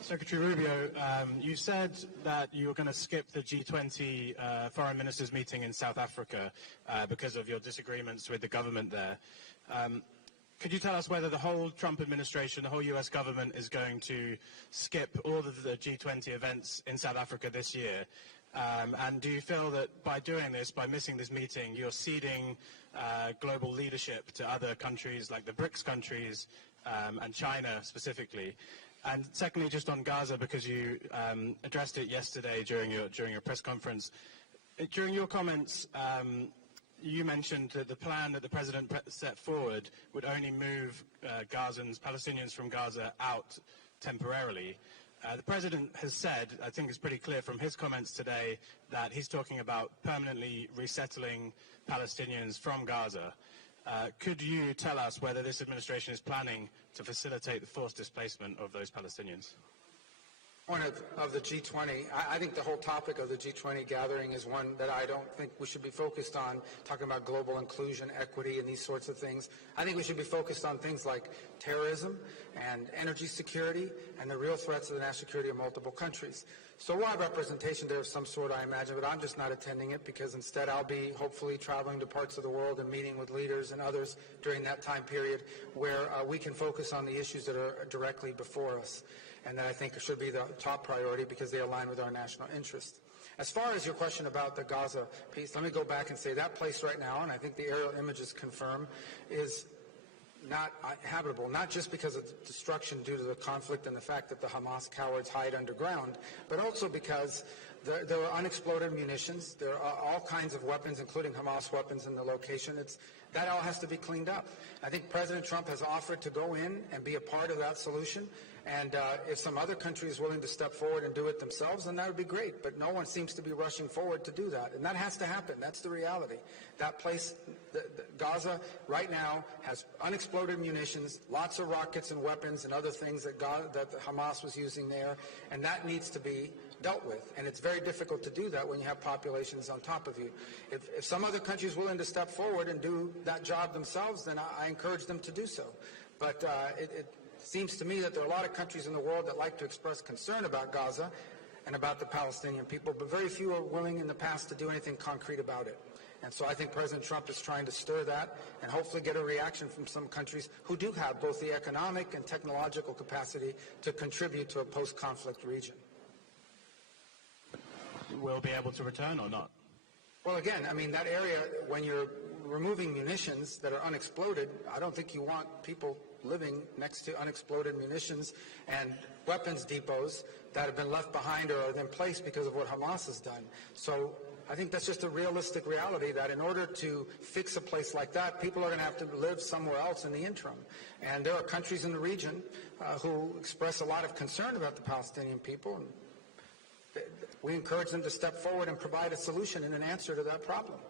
Secretary Rubio, you said that you were going to skip the G20 foreign ministers meeting in South Africa because of your disagreements with the government there. Could you tell us whether the whole Trump administration, the whole US government, is going to skip all of the G20 events in South Africa this year? And do you feel that by doing this, by missing this meeting, you're ceding global leadership to other countries like the BRICS countries and China specifically? And secondly, just on Gaza, because you addressed it yesterday during your press conference, during your comments, you mentioned that the plan that the president set forward would only move Palestinians from Gaza out temporarily. The president has said, I think it's pretty clear from his comments today, that he's talking about permanently resettling Palestinians from Gaza. Could you tell us whether this administration is planning to facilitate the forced displacement of those Palestinians? Point of the G20, I think the whole topic of the G20 gathering is one that I don't think we should be focused on, talking about global inclusion, equity, and these sorts of things. I think we should be focused on things like terrorism and energy security and the real threats to the national security of multiple countries. So we'll have representation there of some sort, I imagine, but I'm just not attending it because instead I'll be hopefully traveling to parts of the world and meeting with leaders and others during that time period where we can focus on the issues that are directly before us and that I think should be the top priority because they align with our national interest. As far as your question about the Gaza piece, let me go back and say that place right now, and I think the aerial images confirm, is not habitable, not just because of destruction due to the conflict and the fact that the Hamas cowards hide underground, but also because there are unexploded munitions. There are all kinds of weapons, including Hamas weapons in the location. That all has to be cleaned up. I think President Trump has offered to go in and be a part of that solution. And if some other country is willing to step forward and do it themselves, then that would be great. But no one seems to be rushing forward to do that. And that has to happen. That's the reality. That place, Gaza, right now has unexploded munitions, lots of rockets and weapons and other things that Hamas was using there. And that needs to be dealt with. And it's very difficult to do that when you have populations on top of you. If some other country is willing to step forward and do that job themselves, then I encourage them to do so. But it seems to me that there are a lot of countries in the world that like to express concern about Gaza and about the Palestinian people, but very few are willing in the past to do anything concrete about it. And so I think President Trump is trying to stir that and hopefully get a reaction from some countries who do have both the economic and technological capacity to contribute to a post-conflict region. Will be able to return or not? Well, again, I mean, that area, when you're removing munitions that are unexploded, I don't think you want people living next to unexploded munitions and weapons depots that have been left behind or are in place because of what Hamas has done. So I think that's just a realistic reality that in order to fix a place like that, people are going to have to live somewhere else in the interim. And there are countries in the region who express a lot of concern about the Palestinian people. And we encourage them to step forward and provide a solution and an answer to that problem.